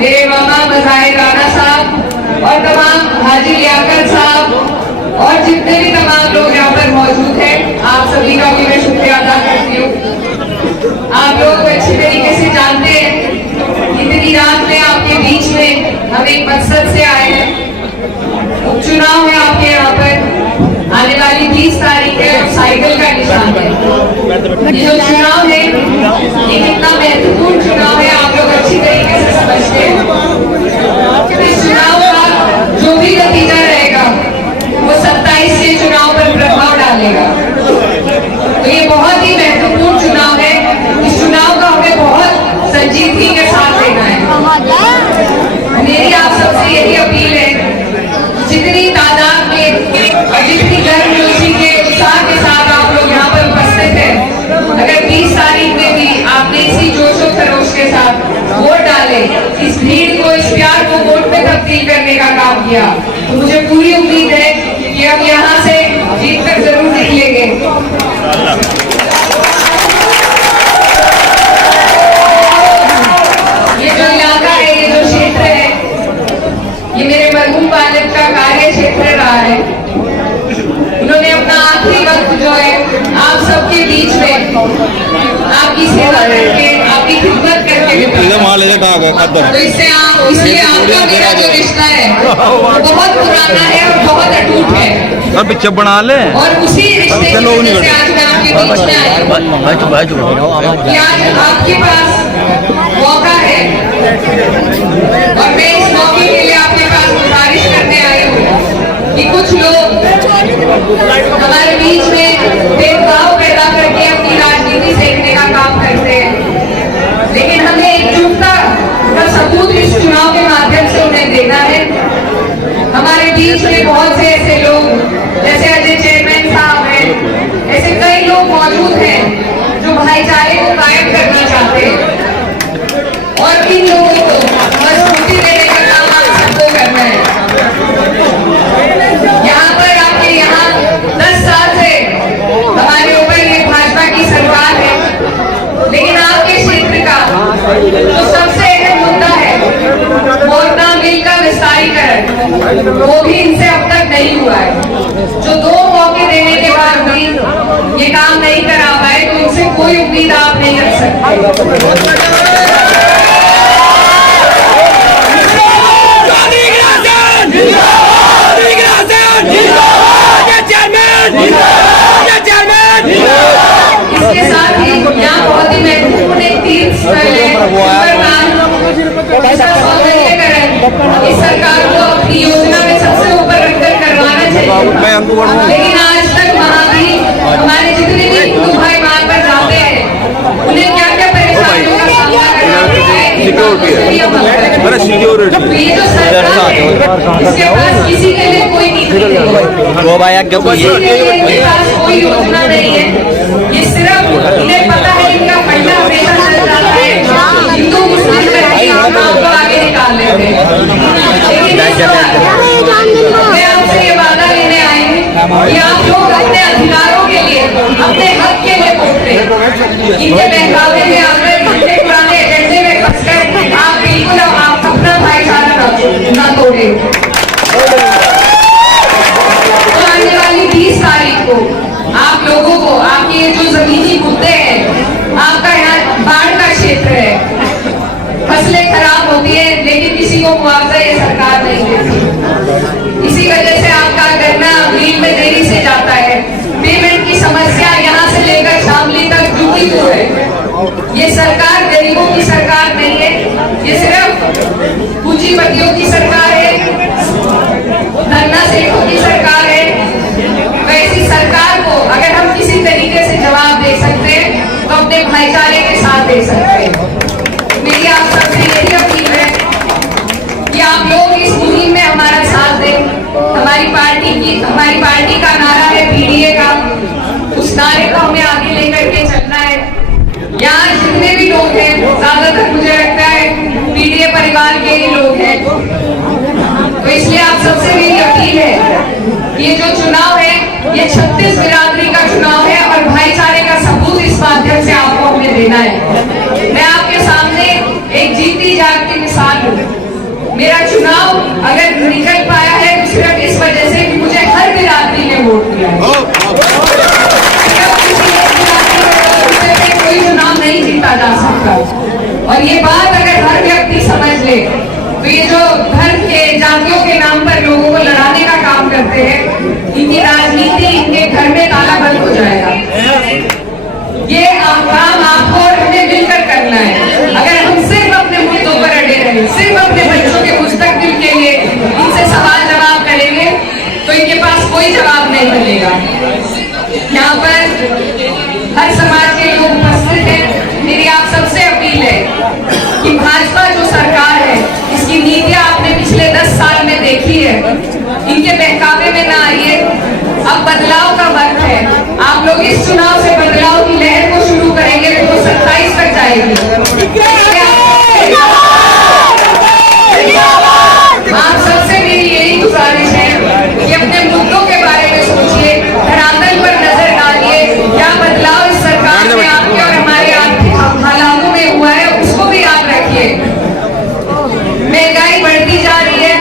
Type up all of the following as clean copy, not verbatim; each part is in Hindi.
मेरे मामा मज़ाहिर राणा साहब और तमाम हाजी लियाकत साहब और जितने भी तमाम लोग यहाँ पर मौजूद हैं, आप सभी का भी मैं शुक्रिया अदा करती हूँ। आप लोग अच्छी तरीके से जानते हैं, इतनी रात में आपके बीच में हम एक मकसद से आए हैं। उपचुनाव है आपके यहाँ पर, आने वाली 30 तारीख है और साइकिल का निशान है। ये जो चुनाव है ये कितना महत्वपूर्ण चुनाव है आप लोग अच्छी तरीके से समझते हैं। इस चुनाव का जो भी नतीजा रहेगा वो 27 से चुनाव पर प्रभाव डालेगा। तो ये बहुत ही महत्वपूर्ण चुनाव है। इस चुनाव का हमें बहुत संजीदगी के साथ लेना है। मेरी आप सबसे यही अपील है, जितनी तादाद में और जितनी गर्मजोशी के उत्साह के साथ आप लोग यहाँ पर उपस्थित हैं, अगर 20 तारीख में भी आपने इसी जोश और खरोश के साथ वोट डाले, इस भीड़ को, इस प्यार को वोट में तब्दील करने का काम किया, तो मुझे पूरी उम्मीद है कि हम यहाँ से जीत कर जरूर निकलेंगे। ये जो इलाका है, ये जो क्षेत्र है, ये मेरे मरहूम वालिद का कार्य क्षेत्र रहा है। उन्होंने अपना आखिरी वक्त जो है आप सबके बीच में आपकी सेवा करके, आपकी खिदमत करके, तो इसलिए आपका मेरा जो रिश्ता है वो बहुत पुराना है और बहुत अटूट है। और पिक्चर बना ले और उसी रिश्ते की वजह से आज मैं आपके बीच में आई हूँ कि आज आपके पास मौका है और मैं इस मौके के लिए आपके पास गुजारिश करने आई हूँ कि कुछ लोग हमारे बीच में भेदभाव पैदा करके अपनी राजनीति सेकने का काम करते हैं, लेकिन हमें एकजुटता का सबूत इस चुनाव के माध्यम से उन्हें देना है। हमारे बीच में बहुत से ऐसे लोग जैसे अजय चेयरमैन साहब हैं, ऐसे कई लोग मौजूद हैं जो भाईचारे को कायम करना चाहते हैं और इन लोगों को मजबूती देने का काम आप सबको करना है। यहाँ पर आपके यहाँ 10 साल से हमारे ऊपर ये भाजपा की सरकार है, लेकिन आपके क्षेत्र का जो सबसे अहम मुद्दा है मोरना मिल का विस्तारीकरण, वो भी इनसे अब तक नहीं हुआ है। जो 2 मौके देने के बाद भी ये काम नहीं करा पाए, तो उनसे कोई उम्मीद आप नहीं रख सकते। इसके साथ ही यहाँ बहुत ही महत्वपूर्ण एक तीर्थस्थल है इस सरकार को अपनी योजना में सबसे ऊपर रखकर करवाना चाहिए, लेकिन आज तक वहाँ भी हमारे जितने भी हिंदू भाई वहाँ पर जाते हैं उन्हें क्या क्या परेशानियों का सामना करना पड़ता है। ये जो सरकार है इसके पास किसी के लिए कोई नीति नहीं है, कोई योजना नहीं है। ये सिर्फ इन्हें पता है, इनका फंडा हमेशा चल जाता है, हिंदू मुस्लिम करके को आगे निकाल लेते हैं। मैं आपसे ये वादा लेने आई हूँ कि आप लोग अपने अधिकारों के लिए, अपने हक के लिए वोट दें। इनके बहकावे में आकर, इनके पुराने एजेंडे में फंसकर आप बिल्कुल आप अपना भाईचारा न तोड़े। तो आने वाली 20 तारीख को आप लोगों को, आपके ये जो जमीनी मुद्दे हैं, आपका यहाँ बाढ़ का क्षेत्र है, फसलें खराब होती है लेकिन किसी को मुआवजा ये सरकार नहीं देती, इसी वजह से आपका गन्ना मिल में देरी से जाता है, पेमेंट की समस्या यहाँ से लेकर शामली तक जुटी हुई है। ये सरकार गरीबों की सरकार नहीं है, ये सिर्फ पूंजीपतियों की सरकार है, धन्ना सेठों की सरकार है। वैसी सरकार को अगर हम किसी तरीके से जवाब दे सकते हैं तो अपने भाईचारे के साथ दे सकते हैं। मेरी आप सबसे यही अपील है कि आप लोग इस मुहिम में हमारा साथ दें। हमारी पार्टी का नारा है पीडीए का, उस नारे को हमें आगे लेकर के चलना है। यहाँ जितने भी लोग हैं ज्यादातर मुझे लगता है पीडीए परिवार के ही लोग हैं, तो इसलिए आप सबसे मेरी अपील है, ये जो चुनाव है ये 36 बिरादरी का चुनाव है और भाईचारे का सबूत इस माध्यम से आपको हमें देना है। मैं आपके सामने एक जीती जागती मिसाल हूँ। मेरा चुनाव अगर निकल पाया है तो सिर्फ इस वजह से कि मुझे हर बिरादरी ने वोट दिया है। कोई चुनाव नहीं जीता जा सकता। और ये बात अगर हर व्यक्ति समझ ले तो ये जो धर्म के जातियों के नाम पर लोगों को लड़ाने का काम करते हैं, इनकी राजनीति इनके घर में ताला बंद हो जाएगा। ये काम आपको और हमें मिलकर करना है। अगर हम सिर्फ अपने मुद्दों पर अड़े रहे, सिर्फ अपने बच्चों के मुस्तकबिल के लिए इनसे सवाल जवाब करेंगे तो इनके पास कोई जवाब नहीं मिलेगा। यहाँ पर हर समाज के लोग उपस्थित हैं। मेरी आप सबसे अपील है कि भाजपा जो सरकार है, इसकी नीतियां आपने पिछले 10 साल में देखी है, इनके बहकावे में ना आइए। अब बदलाव का वक्त है। आप लोग इस चुनाव से बदलाव की लहर को शुरू करेंगे तो 27 तक जाएगी। आप सबसे मेरी यही गुजारिश है कि अपने मुद्दों के बारे में सोचिए, धरातल पर नजर डालिए। क्या बदलाव इस सरकार में आपके और हमारे आर्थिक हालातों में हुआ है, उसको भी याद रखिए। महंगाई बढ़ती जा रही है,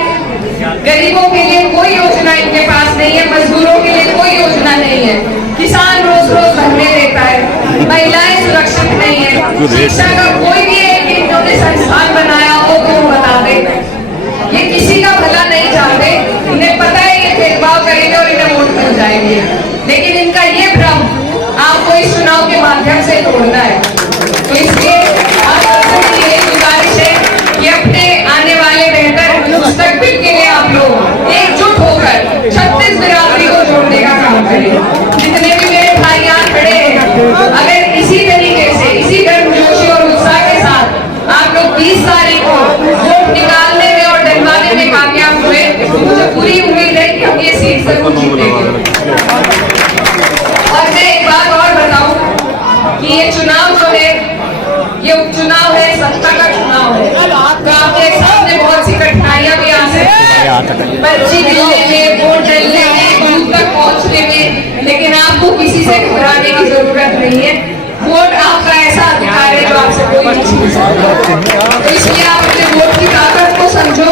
गरीबों के लिए कोई योजना इनके पास नहीं है, मजदूरों के लिए कोई योजना नहीं है, किसान रोज रोज धरने देता है, महिलाएं सुरक्षित नहीं है, शिक्षा का कोई भी एक इन्होंने संस्थान बनाया हो तो बता दे। ये किसी का भला नहीं चाहते, इन्हें पता है ये भेदभाव करेंगे और इन्हें वोट मिल जाएंगे, लेकिन इनका ये भ्रम आपको इस चुनाव के माध्यम से तोड़ना है। तो इसलिए आप सबसे यही गुजारिश है कि अपने आने वाले बेहतर मुस्तकबिल के लिए आप लोग एकजुट होकर 36 बिरादरी को जोड़ने का काम करें। जितने भी मेरे भाई यहाँ खड़े हैं, अगर इसी तरीके से, इसी गर्मजोशी और उत्साह के साथ आप लोग 20 तारीख को वोट निकालने में और डलवाने में कामयाब हुए तो मुझे पूरी उम्मीद है कि हम ये सीट जरूर जीतेंगे। और मैं एक बात और बताऊं कि ये चुनाव जो है, ये उपचुनाव है, सत्ता का चुनाव है। तो आपके सामने बहुत सी कठिनाइयां भी आ सकती हैं, पर्ची मिलने में, वोट डलने में, बूथ तक पहुंचने में, लेकिन आपको किसी से घबराने की जरूरत नहीं है। वोट आपका ऐसा अधिकार है जो आपसे कोई नहीं छीन सकता। तो इसलिए आप अपने वोट की ताकत को समझो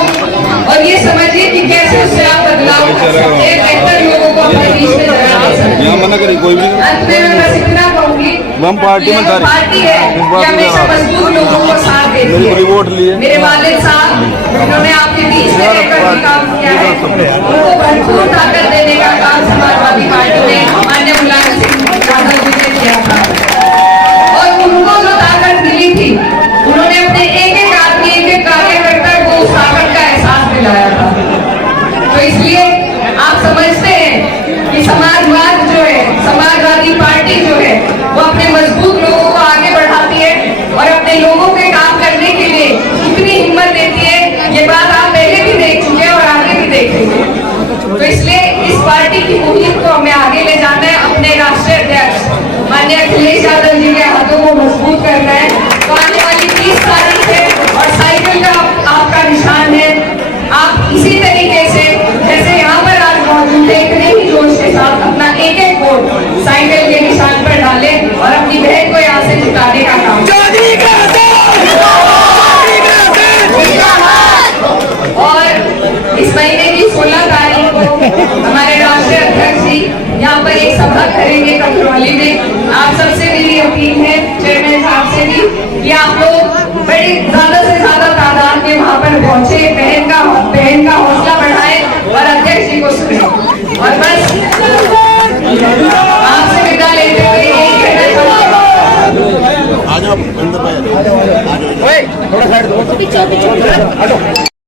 और ये समझिए कि कैसे उससे आप बदलाव कर सकते हैं, बेहतर लोगों को अपने बीच में जगह दे सकते हैं। अंत में मैं बस इतना कहूंगी, पार्टी है कि हमेशा मजबूत लोगों को साथ देती है। मेरे वालिद साहब जिन्होंने आपके बीच में रहकर काम किया है, उनको भरपूर ताकत देने का काम समाजवादी पार्टी ने माननीय मुलायम सिंह यादव जी ने किया था। और उनको जो ताकत मिली थी, उन्होंने अपने एक एक आदमी, एक एक कार्यकर्ता को उस ताकत का एहसास दिलाया था। तो इसलिए आप समझते हैं कि समाजवाद जो है, समाजवादी पार्टी जो है, वो अपने मजबूत लोगों को आगे बढ़ाती है और अपने लोगों के काम करने के लिए कितनी हिम्मत देती है, ये बात आप पहले भी देख चुके हैं और आगे भी देखेंगे। तो इसलिए इस पार्टी की मुहिम को हमें आगे ले जाना है। अपने राष्ट्रीय अध्यक्ष माननीय अखिलेश यादव जी के हाथों को मजबूत करना है। तो आने वाली 30 तारीख है और साइकिल का आपका निशान है। आप इसी तरीके से जैसे यहाँ पर आज मौजूद है, इतने ही जोश के साथ अपना एक एक वोट साइकिल के निशान पर डालें और अपनी बहन को यहाँ से जिताने का काम। और इस महीने की 16 तारीख को हमारे राष्ट्रीय अध्यक्ष जी यहाँ पर एक सभा करेंगे कटरौली में। आप सबसे मेरी अपील है, चेयरमैन साहब से भी, कि आप लोग बड़ी ज्यादा से ज्यादा तादाद